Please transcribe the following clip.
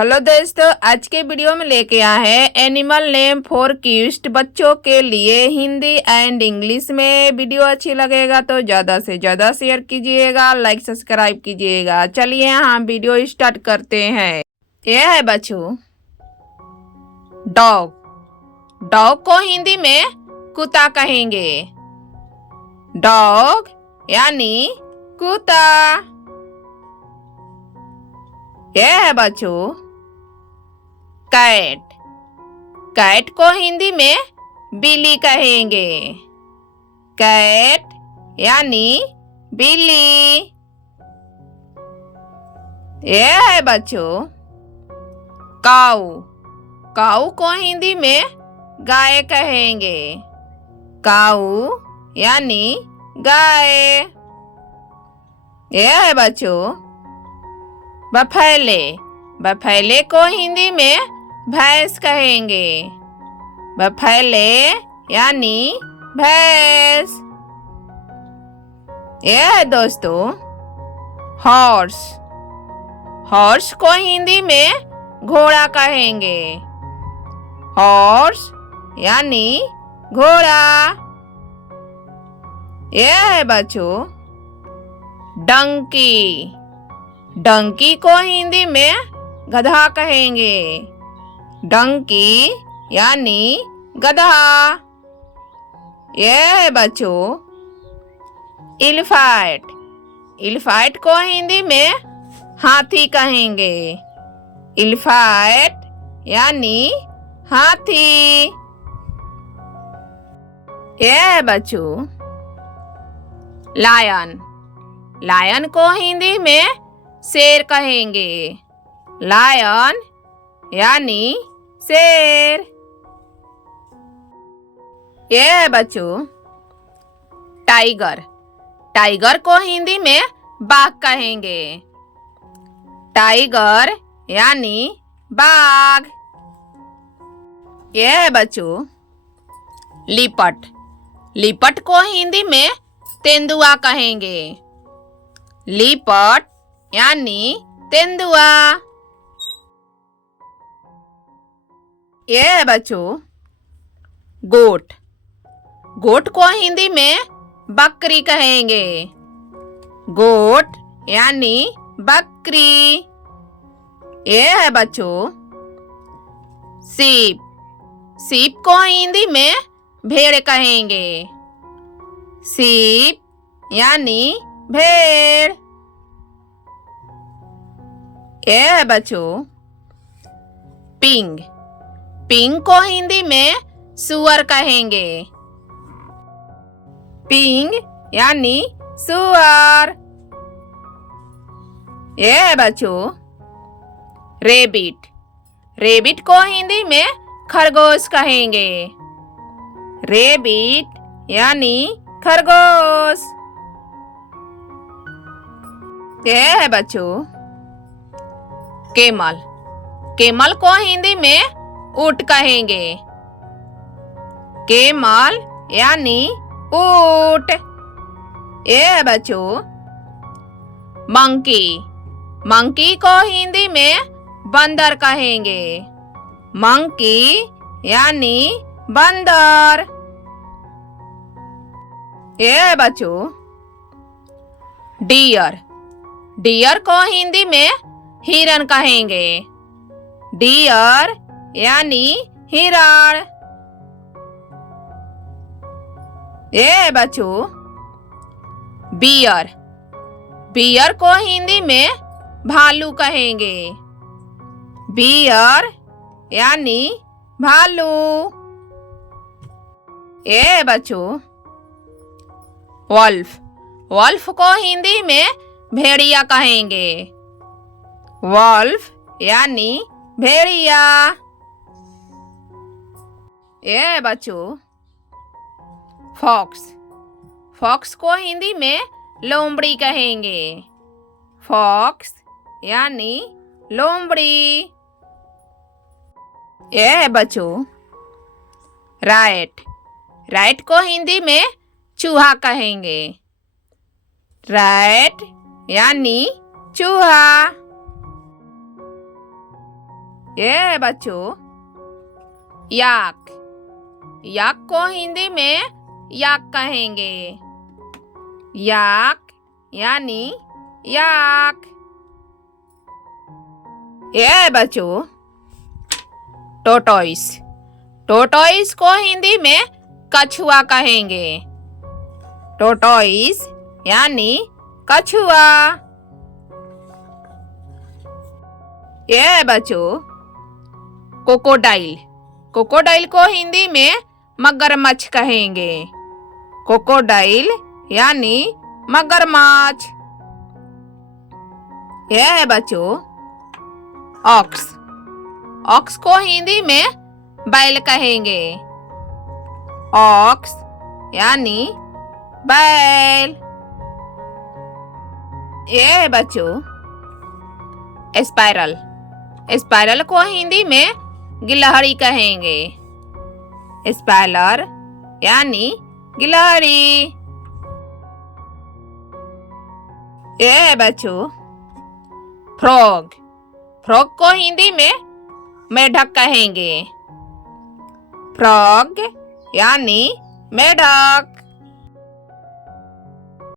Hello दोस्तों, आज के वीडियो में लेके आए हैं एनिमल नेम फॉर किड्स बच्चों के लिए हिंदी एंड इंग्लिश में। वीडियो अच्छी लगेगा तो ज़्यादा से ज़्यादा शेयर कीजिएगा, लाइक सब्सक्राइब कीजिएगा। चलिए हम वीडियो स्टार्ट करते हैं। यह है बच्चों डॉग। डॉग को हिंदी में कुत्ता कहेंगे। डॉग यानी कुत्ता। यह है बच्चों कैट। कैट को हिंदी में बिल्ली कहेंगे। कैट यानी बिल्ली। यह है बच्चों काऊ। काऊ को हिंदी में गाय कहेंगे। काऊ यानी गाय। यह है बच्चों बफैले। बफैले को हिंदी में भैंस कहेंगे। बफैले यानी भैंस। यह है दोस्तों हॉर्स। हॉर्स को हिंदी में घोड़ा कहेंगे। हॉर्स यानी घोड़ा। यह है बच्चों डंकी। डंकी को हिंदी में गधा कहेंगे। डंकी यानी गधा। यह है बच्चों एलिफेंट। एलिफेंट को हिंदी में हाथी कहेंगे। एलिफेंट यानी हाथी। यह है बच्चों लायन। लायन को हिंदी में शेर कहेंगे। लायन यानी शेर। यह है बच्चों टाइगर। टाइगर को हिंदी में बाघ कहेंगे। टाइगर यानी बाघ। यह है बच्चों लिपट। लिपट को हिंदी में तेंदुआ कहेंगे। लिपट यानी तेंदुआ। यह है बच्चों गोट। गोट को हिंदी में बकरी कहेंगे। गोट यानी बकरी। यह है बच्चों सीप। सीप को हिंदी में भेड़ कहेंगे। सीप यानी भेड़। यह है बच्चों पिग। पिग को हिंदी में सुअर कहेंगे। पिग यानी सुअर। यह है बच्चों रेबिट। रेबिट को हिंदी में खरगोश कहेंगे। रेबिट यानी खरगोश। यह है बच्चों केमल। केमल को हिंदी में ऊंट कहेंगे। केमल यानी ऊंट। यह है बच्चों मंकी। मंकी को हिंदी में बंदर कहेंगे। मंकी यानी बंदर। यह है बच्चों डियर। डियर को हिंदी में हिरन कहेंगे। डियर यानी हिरण। यह है बच्चों बियर। बियर को हिंदी में भालू कहेंगे। बियर यानी भालू। यह है बच्चों वल्फ। वल्फ को हिंदी में भेड़िया कहेंगे। वल्फ यानी भेड़िया। यह है बच्चों फॉक्स। फॉक्स को हिंदी में लोमड़ी कहेंगे। फॉक्स यानी लोमड़ी। यह है बच्चों राइट। राइट को हिंदी में चूहा कहेंगे। राइट यानी चूहा। ये बच्चों याक, याक को हिंदी में याक कहेंगे। याक यानी याक। ये बच्चों टोटोइस, टोटोइस को हिंदी में कछुआ कहेंगे। टोटोइस यानी कछुआ। ये बच्चों कोकोडाइल, कोकोडाइल को हिंदी में मगरमच्छ कहेंगे। कोकोडाइल यानी मगरमच्छ। यह है बच्चों ऑक्स, ऑक्स को हिंदी में बैल कहेंगे। ऑक्स यानी बैल। यह है बच्चों स्पाइरल, स्पाइरल को हिंदी में गिलहरी कहेंगे। स्पाइरल यानी गिलहरी। यह है बच्चों फ्रॉग, फ्रॉग को हिंदी में मेढक कहेंगे। फ्रॉग यानी मेढक।